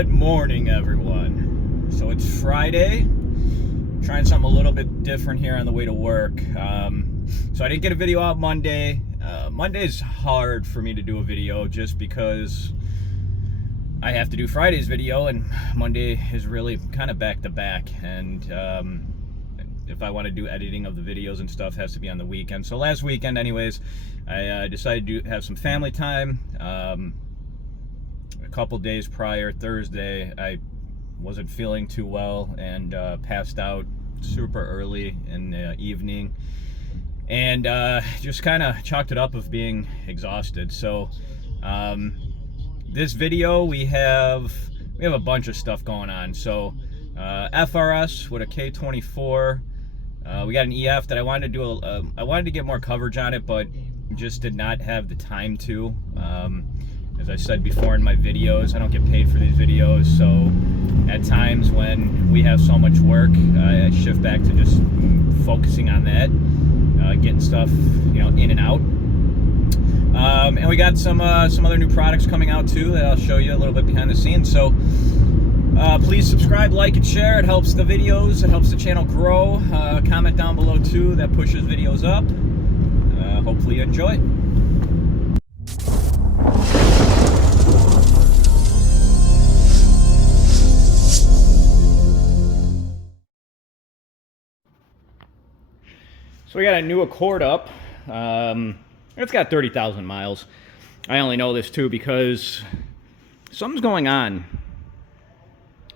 Good morning, everyone. So it's Friday. Trying something a little bit different here on the way to work. So I didn't get a video out Monday. Monday's hard for me to do a video just because I have to do Friday's video, and Monday is really kind of back to back. And if I want to do editing of the videos and stuff, it has to be on the weekend. So last weekend, anyways, I decided to have some family time. A couple days prior, Thursday, I wasn't feeling too well and passed out super early in the evening, and just kind of chalked it up of being exhausted. So this video, we have a bunch of stuff going on. So FRS with a K24. We got an EF that I wanted to do. I wanted to get more coverage on it, but just did not have the time to. As I said before in my videos, I don't get paid for these videos, so at times when we have so much work, I shift back to just focusing on that, getting stuff, in and out. And we got some other new products coming out too that I'll show you a little bit behind the scenes. So please subscribe, like, and share. It helps the videos. It helps the channel grow. Comment down below too. That pushes videos up. Hopefully you enjoy. So we got a new Accord up. It's got 30,000 miles. I only know this too because something's going on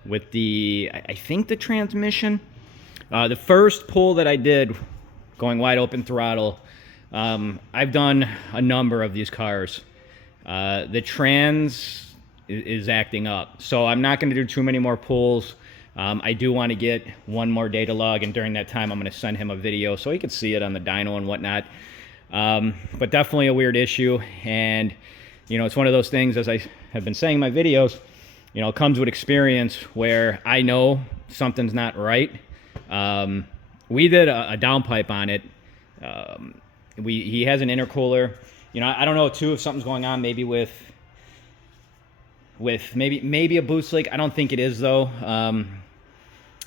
with I think the transmission. The first pull that I did, going wide open throttle, I've done a number of these cars. The trans is acting up, so I'm not going to do too many more pulls. I do want to get one more data log, and during that time I'm going to send him a video so he can see it on the dyno and whatnot. But definitely a weird issue, and it's one of those things, as I have been saying in my videos, it comes with experience where I know something's not right. We did a downpipe on it. He has an intercooler. I don't know too if something's going on maybe with maybe a boost leak. I don't think it is though.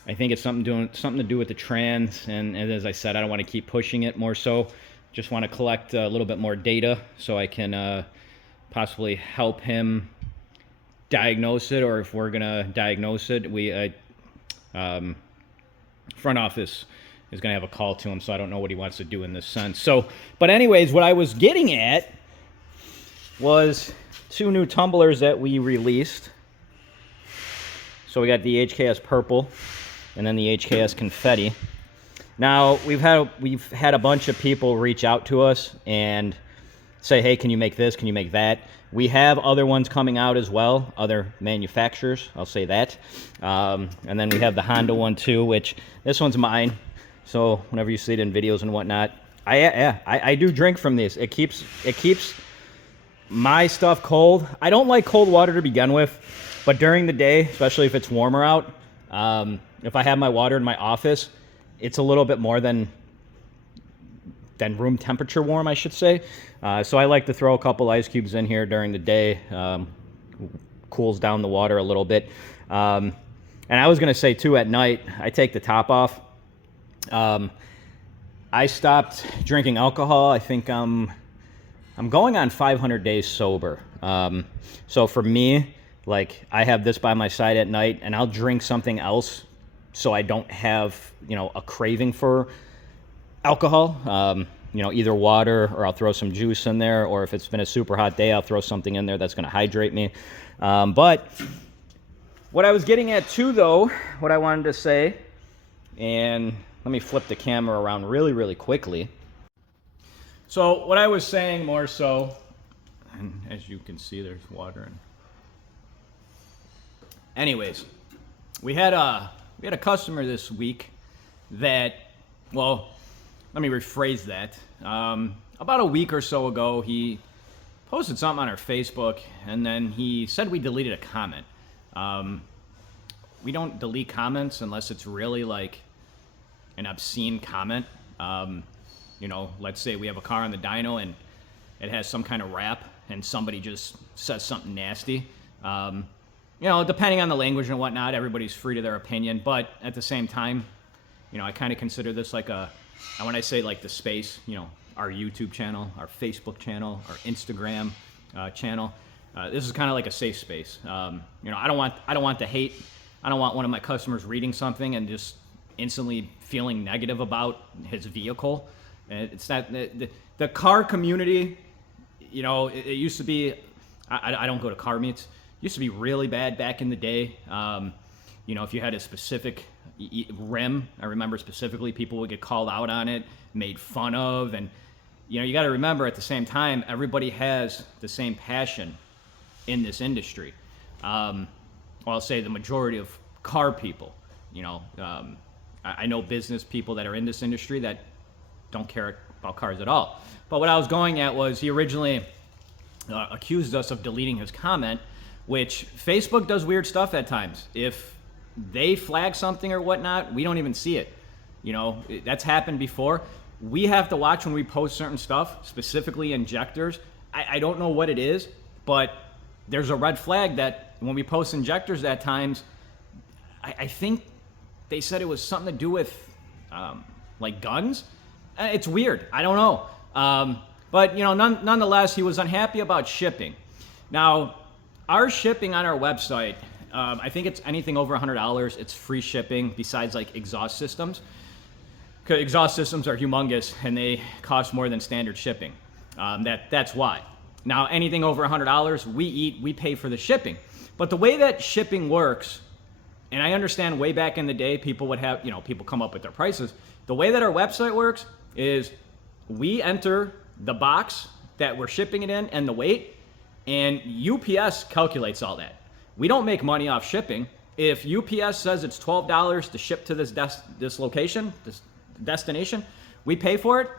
I think it's something to do with the trans, and as I said, I don't want to keep pushing it more so. Just want to collect a little bit more data so I can possibly help him diagnose it, or if we're gonna diagnose it, front office is gonna have a call to him, so I don't know what he wants to do in this sense. So, but anyways, what I was getting at was two new tumblers that we released. So we got the HKS purple and then the HKS confetti. Now we've had a bunch of people reach out to us and say, hey, can you make this? Can you make that? We have other ones coming out as well, other manufacturers, I'll say that. And then we have the Honda one too, which this one's mine. So whenever you see it in videos and whatnot, I do drink from this. It keeps my stuff cold. I don't like cold water to begin with, but during the day, especially if it's warmer out, if I have my water in my office, it's a little bit more than room temperature warm, I should say. So I like to throw a couple ice cubes in here during the day. Cools down the water a little bit. And I was gonna say too, at night, I take the top off. I stopped drinking alcohol. I think I'm going on 500 days sober. So for me, like, I have this by my side at night, and I'll drink something else so I don't have, a craving for alcohol. Either water, or I'll throw some juice in there, or if it's been a super hot day, I'll throw something in there that's going to hydrate me. But what I was getting at too, though, what I wanted to say, and let me flip the camera around really, really quickly. So what I was saying more so, and as you can see, there's water in. Anyways, we had a customer this week that, well, let me rephrase that. About a week or so ago, he posted something on our Facebook, and then he said we deleted a comment. We don't delete comments unless it's really like an obscene comment. Let's say we have a car on the dyno and it has some kind of wrap and somebody just says something nasty. you know, depending on the language and whatnot, everybody's free to their opinion. But at the same time, you know, I kind of consider this like and when I say like the space, you know, our YouTube channel, our Facebook channel, our Instagram channel, this is kind of like a safe space. You know, I don't want the hate. I don't want one of my customers reading something and just instantly feeling negative about his vehicle. It's not the car community. You know, it used to be. I don't go to car meets. It used to be really bad back in the day. You know, if you had a specific rim, I remember specifically, people would get called out on it, made fun of, and you know, you got to remember at the same time, everybody has the same passion in this industry. Well, I'll say the majority of car people. You know, I know business people that are in this industry that don't care about cars at all. But what I was going at was he originally accused us of deleting his comment, which Facebook does weird stuff at times. If they flag something or whatnot, we don't even see it. You know, that's happened before. We have to watch when we post certain stuff, specifically injectors. I don't know what it is, but there's a red flag that when we post injectors at times, I think they said it was something to do with like guns. It's weird. I don't know. But you know, nonetheless, he was unhappy about shipping. Now, our shipping on our website, I think it's anything over $100. It's free shipping besides like exhaust systems. Exhaust systems are humongous and they cost more than standard shipping. That's why. Now, anything over $100, we pay for the shipping. But the way that shipping works, and I understand way back in the day, people would have, you know, people come up with their prices. The way that our website works is we enter the box that we're shipping it in and the weight, and UPS calculates all that. We don't make money off shipping. If UPS says it's $12 to ship to this location, this destination, we pay for it.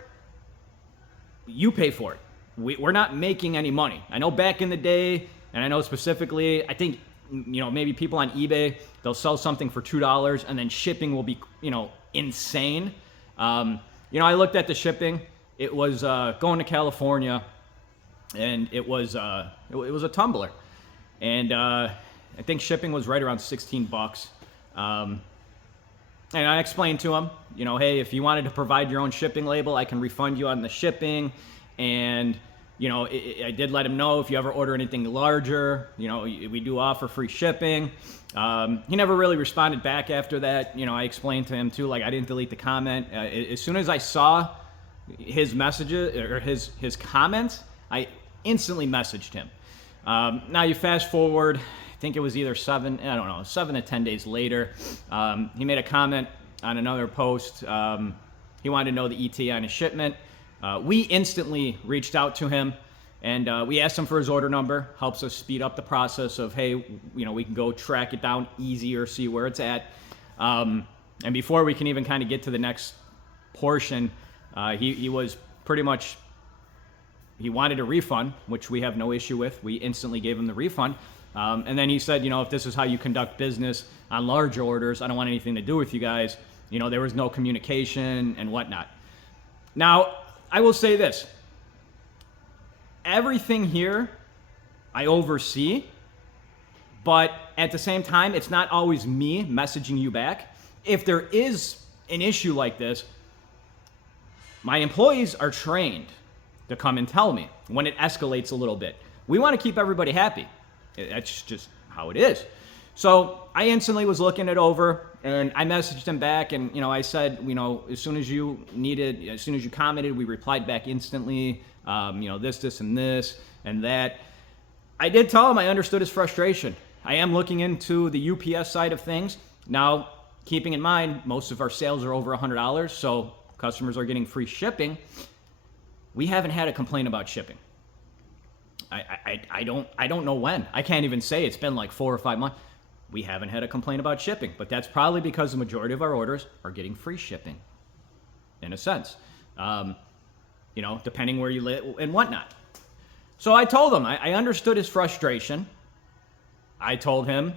You pay for it. We're not making any money. I know back in the day, and I know specifically, I think, you know, maybe people on eBay, they'll sell something for $2 and then shipping will be, you know, insane. You know, I looked at the shipping. It was going to California, and it was a Tumbler, and I think shipping was right around $16. And I explained to him, you know, hey, if you wanted to provide your own shipping label, I can refund you on the shipping. And, you know, I did let him know if you ever order anything larger, you know, we do offer free shipping. He never really responded back after that. You know, I explained to him too, like I didn't delete the comment. As soon as I saw his messages or his comments, I instantly messaged him. Now you fast forward, I think it was either 7 to 10 days later, he made a comment on another post. He wanted to know the ETA on his shipment. We instantly reached out to him, and we asked him for his order number. Helps us speed up the process of, hey, you know, we can go track it down easier, see where it's at. And before we can even kind of get to the next portion, he was pretty much, he wanted a refund, which we have no issue with. We instantly gave him the refund. And then he said, you know, if this is how you conduct business on large orders, I don't want anything to do with you guys. You know, there was no communication and whatnot. Now, I will say this. Everything here I oversee, but at the same time, it's not always me messaging you back. If there is an issue like this, my employees are trained to come and tell me when it escalates a little bit. We want to keep everybody happy. That's just how it is. So I instantly was looking it over, and I messaged him back, and you know, I said, you know, as soon as you commented, we replied back instantly. You know, this, and this, and that. I did tell him I understood his frustration. I am looking into the UPS side of things now. Keeping in mind, most of our sales are over $100, so customers are getting free shipping. We haven't had a complaint about shipping. I don't know when. I can't even say. It's been like 4 or 5 months. We haven't had a complaint about shipping, but that's probably because the majority of our orders are getting free shipping, in a sense. You know, depending where you live and whatnot. So I told him, I understood his frustration. I told him,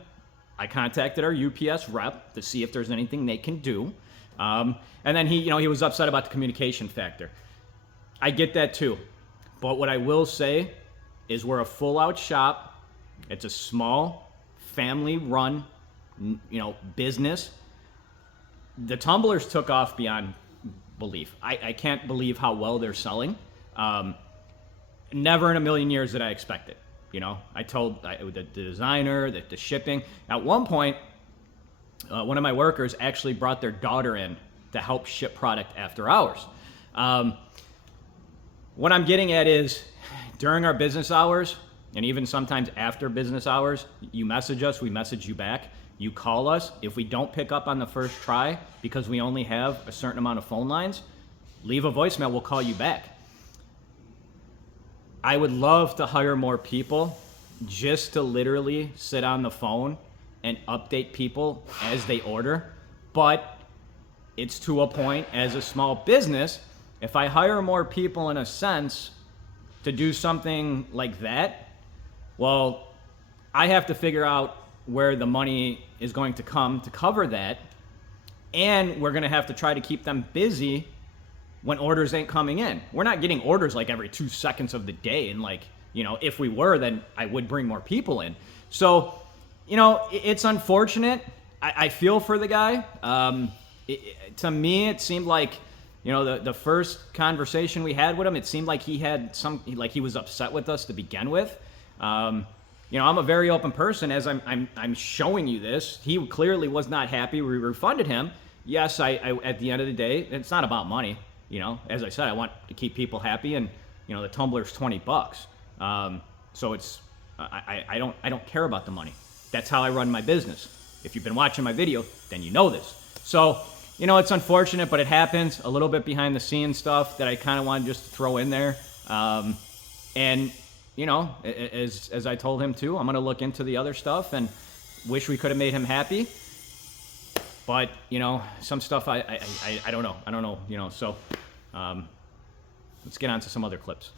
I contacted our UPS rep to see if there's anything they can do. And then he was upset about the communication factor. I get that too. But what I will say is we're a full out shop. It's a small family-run, business. The Tumblers took off beyond belief. I can't believe how well they're selling. Never in a million years did I expect it. I told the designer, the shipping. At one point, one of my workers actually brought their daughter in to help ship product after hours. What I'm getting at is, during our business hours, and even sometimes after business hours, you message us, we message you back. You call us. If we don't pick up on the first try because we only have a certain amount of phone lines, leave a voicemail, we'll call you back. I would love to hire more people just to literally sit on the phone and update people as they order. But it's to a point, as a small business, if I hire more people in a sense to do something like that, well, I have to figure out where the money is going to come to cover that. And we're going to have to try to keep them busy when orders ain't coming in. We're not getting orders like every 2 seconds of the day. And if we were, then I would bring more people in. So, it's unfortunate. I feel for the guy. To me, it seemed like, the first conversation we had with him, it seemed like he had he was upset with us to begin with. I'm a very open person. As I'm showing you this, he clearly was not happy. We refunded him. Yes, I at the end of the day, it's not about money. As I said, I want to keep people happy, and the Tumbler's $20. So it's I don't care about the money. That's how I run my business. If you've been watching my video, then you know this. So it's unfortunate, but it happens. A little bit behind the scenes stuff that I kind of wanted just to throw in there. And as I told him too, I'm going to look into the other stuff and wish we could have made him happy. But, some stuff I don't know. I don't know, so let's get on to some other clips.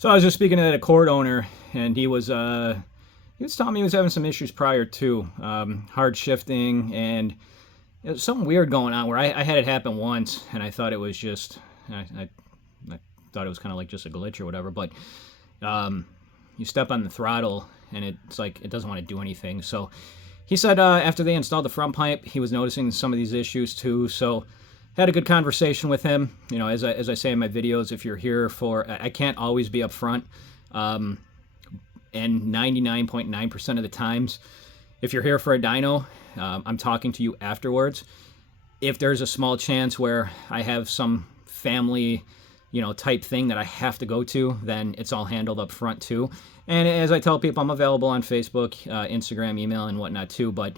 So I was just speaking to that Accord owner, and he was telling me he was having some issues prior to hard shifting, and it was something weird going on where I had it happen once, and I thought it was just I thought it was kind of like just a glitch or whatever. But you step on the throttle, and it's like it doesn't want to do anything. So he said after they installed the front pipe, he was noticing some of these issues too. So had a good conversation with him. As I say in my videos, if you're here I can't always be up front. And 99.9% of the times, if you're here for a dyno, I'm talking to you afterwards. If there's a small chance where I have some family, type thing that I have to go to, then it's all handled up front too. And as I tell people, I'm available on Facebook, Instagram, email, and whatnot too. But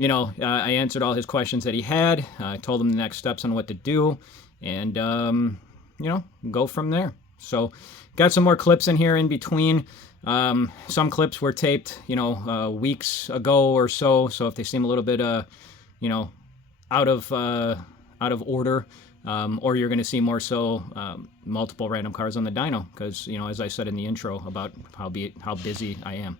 I answered all his questions that he had. I told him the next steps on what to do, and, go from there. So got some more clips in here in between. Some clips were taped, weeks ago or so. So if they seem a little bit, out of order, or you're going to see more so multiple random cars on the dyno, because, as I said in the intro about how busy I am.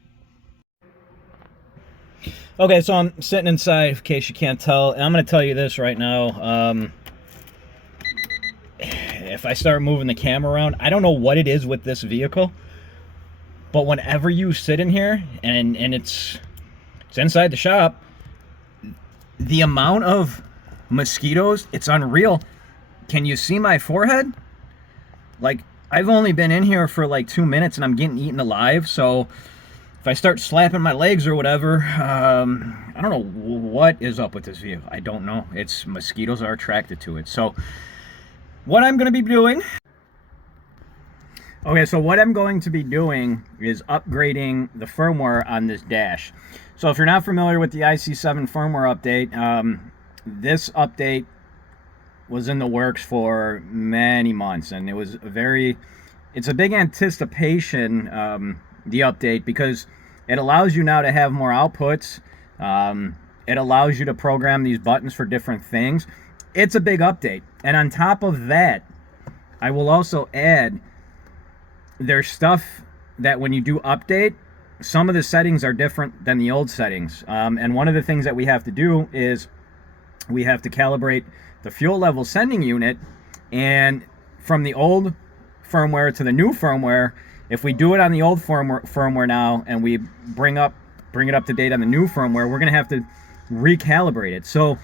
Okay, so I'm sitting inside, in case you can't tell, and I'm going to tell you this right now. If I start moving the camera around, I don't know what it is with this vehicle, but whenever you sit in here, and it's inside the shop, the amount of mosquitoes, it's unreal. Can you see my forehead? Like, I've only been in here for like 2 minutes, and I'm getting eaten alive, so if I start slapping my legs or whatever, I don't know what is up with this vehicle. I don't know. Mosquitoes are attracted to it. So what I'm going to be doing... Okay, so what I'm going to be doing is upgrading the firmware on this dash. So if you're not familiar with the IC7 firmware update, this update was in the works for many months, and it's a big anticipation, the update, because it allows you now to have more outputs. It allows you to program these buttons for different things. It's a big update. And on top of that, I will also add, there's stuff that when you do update, some of the settings are different than the old settings. And one of the things that we have to do is we have to calibrate the fuel level sending unit. And from the old firmware to the new firmware, if we do it on the old firmware now and we bring it up to date on the new firmware, we're going to have to recalibrate it. So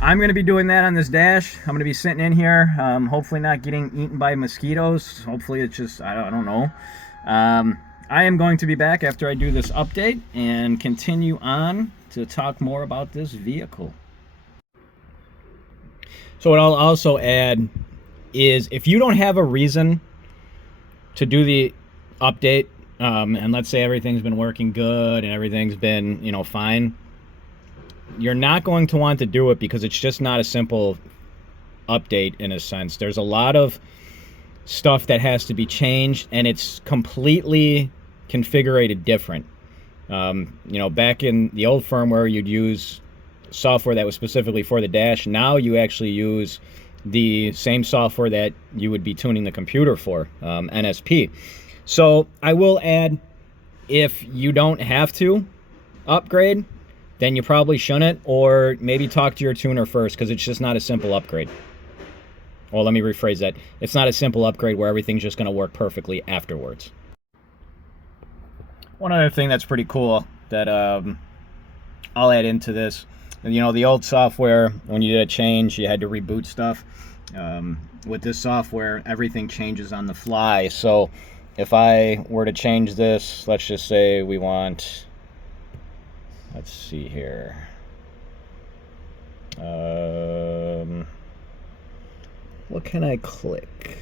I'm going to be doing that on this dash. I'm going to be sitting in here, hopefully not getting eaten by mosquitoes. Hopefully it's just, I don't know. I am going to be back after I do this update and continue on to talk more about this vehicle. So what I'll also add is, if you don't have a reason to do the update, and let's say everything's been working good and everything's been, you know, fine, you're not going to want to do it, because it's just not a simple update in a sense. There's a lot of stuff that has to be changed, and it's completely configured different. You know, back in the old firmware, you'd use software that was specifically for the dash. Now you actually use the same software that you would be tuning the computer for, NSP. So I will add, if you don't have to upgrade, then you probably shouldn't, or maybe talk to your tuner first, because it's just not a simple upgrade. Well, let me rephrase that. It's not a simple upgrade where everything's just going to work perfectly afterwards. One other thing that's pretty cool that I'll add into this, you know, the old software, when you did a change, you had to reboot stuff. With this software, everything changes on the fly. So if I were to change this, let's just say we want, let's see here. What can I click?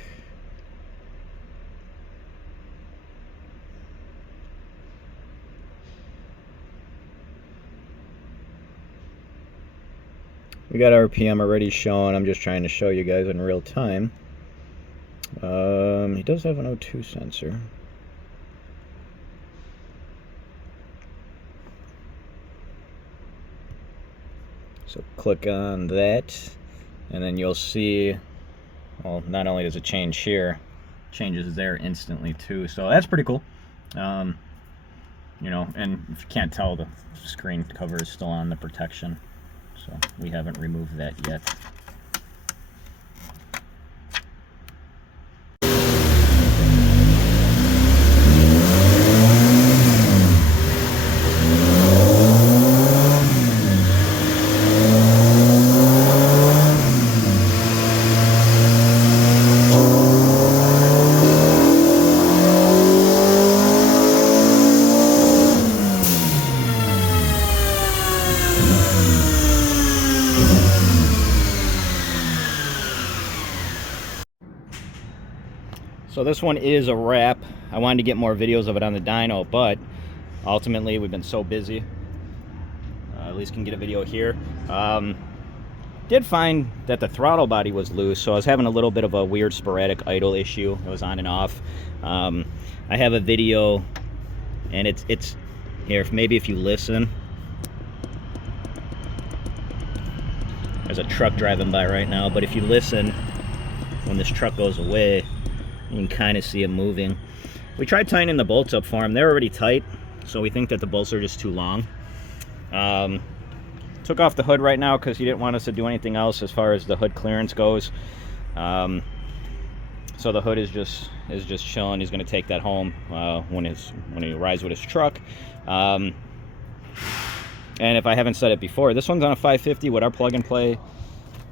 We got RPM already showing. I'm just trying to show you guys in real time. He does have an O2 sensor. So click on that, and then you'll see, well, not only does it change here, it changes there instantly too. So that's pretty cool. You know, and if you can't tell, the screen cover is still on, the protection. So we haven't removed that yet. So this one is a wrap. I wanted to get more videos of it on the dyno, but ultimately we've been so busy. At least can get a video here. Did find that the throttle body was loose, so I was having a little bit of a weird sporadic idle issue. It was on and off. I have a video, and it's here. Maybe if you listen, there's a truck driving by right now, but if you listen, when this truck goes away, you can kind of see it moving. We tried tightening the bolts up for him. They're already tight, so we think that the bolts are just too long. Took off the hood right now because he didn't want us to do anything else as far as the hood clearance goes. So the hood is just chilling. He's going to take that home when he rides with his truck. And if I haven't said it before, this one's on a 550 with our plug-and-play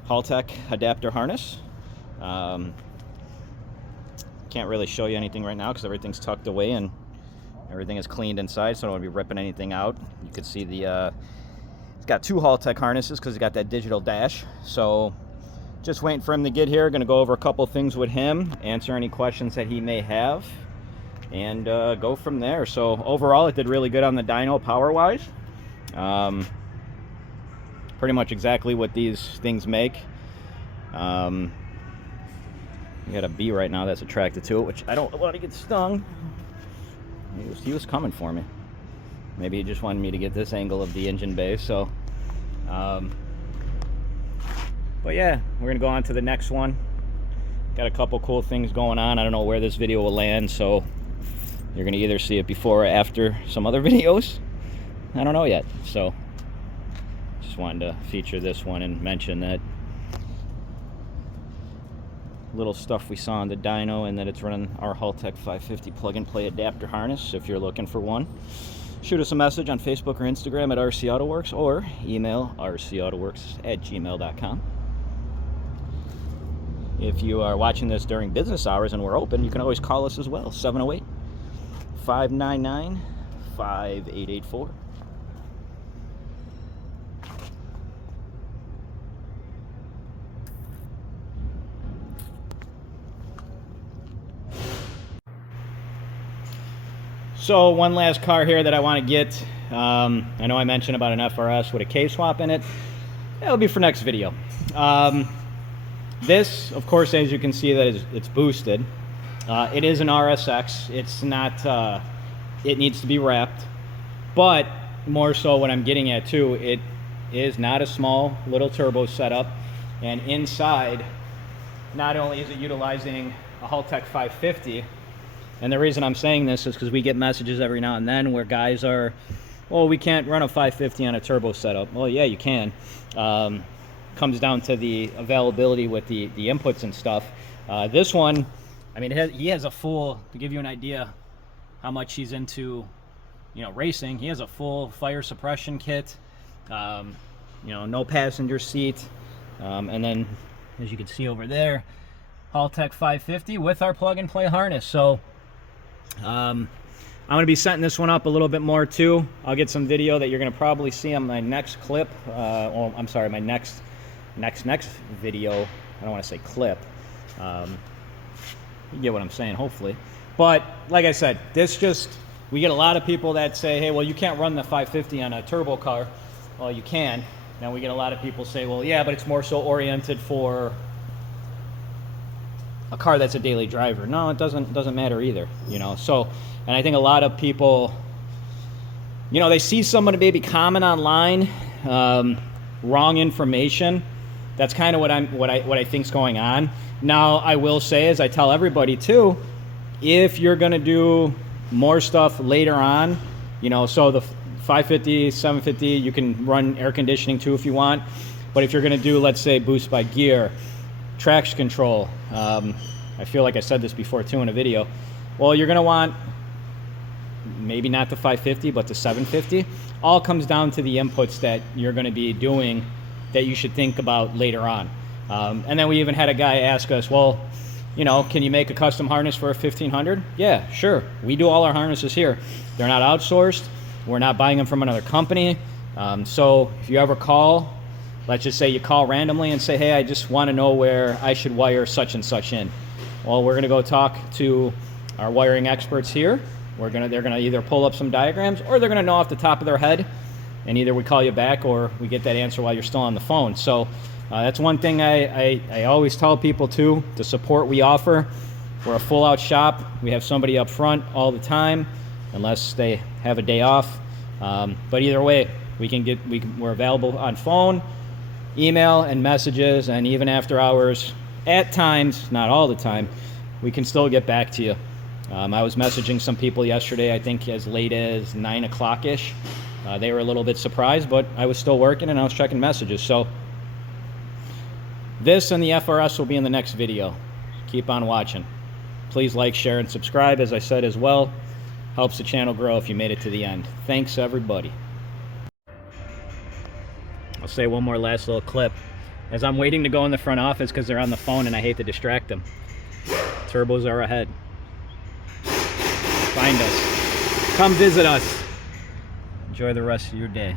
Haltech adapter harness. Can't really show you anything right now because everything's tucked away and everything is cleaned inside, so I don't want to be ripping anything out. You can see the it's got two Haltech harnesses because it's got that digital dash. So just waiting for him to get here. Going to go over a couple things with him, answer any questions that he may have, and go from there. So overall, it did really good on the dyno power-wise. Pretty much exactly what these things make. We got a bee right now that's attracted to it, which I don't want to get stung. He was coming for me. Maybe he just wanted me to get this angle of the engine bay. So, but yeah, we're gonna go on to the next one. Got a couple cool things going on. I don't know where this video will land, so you're gonna either see it before or after some other videos. I don't know yet. So, just wanted to feature this one and mention that little stuff we saw on the dyno, and that it's running our Haltech 550 plug-and-play adapter harness. If you're looking for one, shoot us a message on Facebook or Instagram at RC Autoworks, or email rcautoworks@gmail.com. If you are watching this during business hours and we're open, you can always call us as well, 708-599-5884. So one last car here that I want to get. I know I mentioned about an FRS with a K-swap in it. That'll be for next video. This, of course, as you can see, that it's boosted. It is an RSX. It's not. It needs to be wrapped, but more so, what I'm getting at too, it is not a small little turbo setup, and inside, not only is it utilizing a Haltech 550. And the reason I'm saying this is because we get messages every now and then where guys are, well, we can't run a 550 on a turbo setup. Well, yeah, you can. Comes down to the availability with the inputs and stuff. This one, I mean, he has a full, to give you an idea how much he's into, racing. He has a full fire suppression kit, no passenger seat. And then, as you can see over there, Haltech 550 with our plug-and-play harness. So, I'm going to be setting this one up a little bit more too. I'll get some video that you're going to probably see on my next clip. I'm sorry, my next video. I don't want to say clip. You get what I'm saying, hopefully. But like I said, we get a lot of people that say, hey, well, you can't run the 550 on a turbo car. Well, you can. Now we get a lot of people say, well, yeah, but it's more so oriented for a car that's a daily driver. No, it doesn't matter either, So, and I think a lot of people, they see somebody maybe comment online, wrong information. That's kind of what I think's going on. Now, I will say, as I tell everybody too, if you're going to do more stuff later on, so the 550, 750, you can run air conditioning too if you want. But if you're going to do, let's say, boost by gear, traction control, I feel like I said this before too in a video, well, you're going to want maybe not the 550 but the 750. All comes down to the inputs that you're going to be doing that you should think about later on. And then we even had a guy ask us, well, can you make a custom harness for a 1500? Yeah, sure. We do all our harnesses here. They're not outsourced. We're not buying them from another company. So if you ever call, let's just say you call randomly and say, hey, I just want to know where I should wire such and such in. Well, we're going to go talk to our wiring experts here. They're going to either pull up some diagrams, or they're going to know off the top of their head, and either we call you back or we get that answer while you're still on the phone. So that's one thing I always tell people too, the support we offer. We're a full out shop. We have somebody up front all the time, unless they have a day off. But either way, we're available on phone, email, and messages, and even after hours. At times, not all the time, we can still get back to you. I was messaging some people yesterday, I think as late as 9 o'clock-ish. They were a little bit surprised, but I was still working and I was checking messages. So this and the FRS will be in the next video. Keep on watching. Please like, share, and subscribe, as I said as well. Helps the channel grow if you made it to the end. Thanks, everybody. I'll say one more last little clip. As I'm waiting to go in the front office because they're on the phone and I hate to distract them. Turbos are ahead. Find us. Come visit us. Enjoy the rest of your day.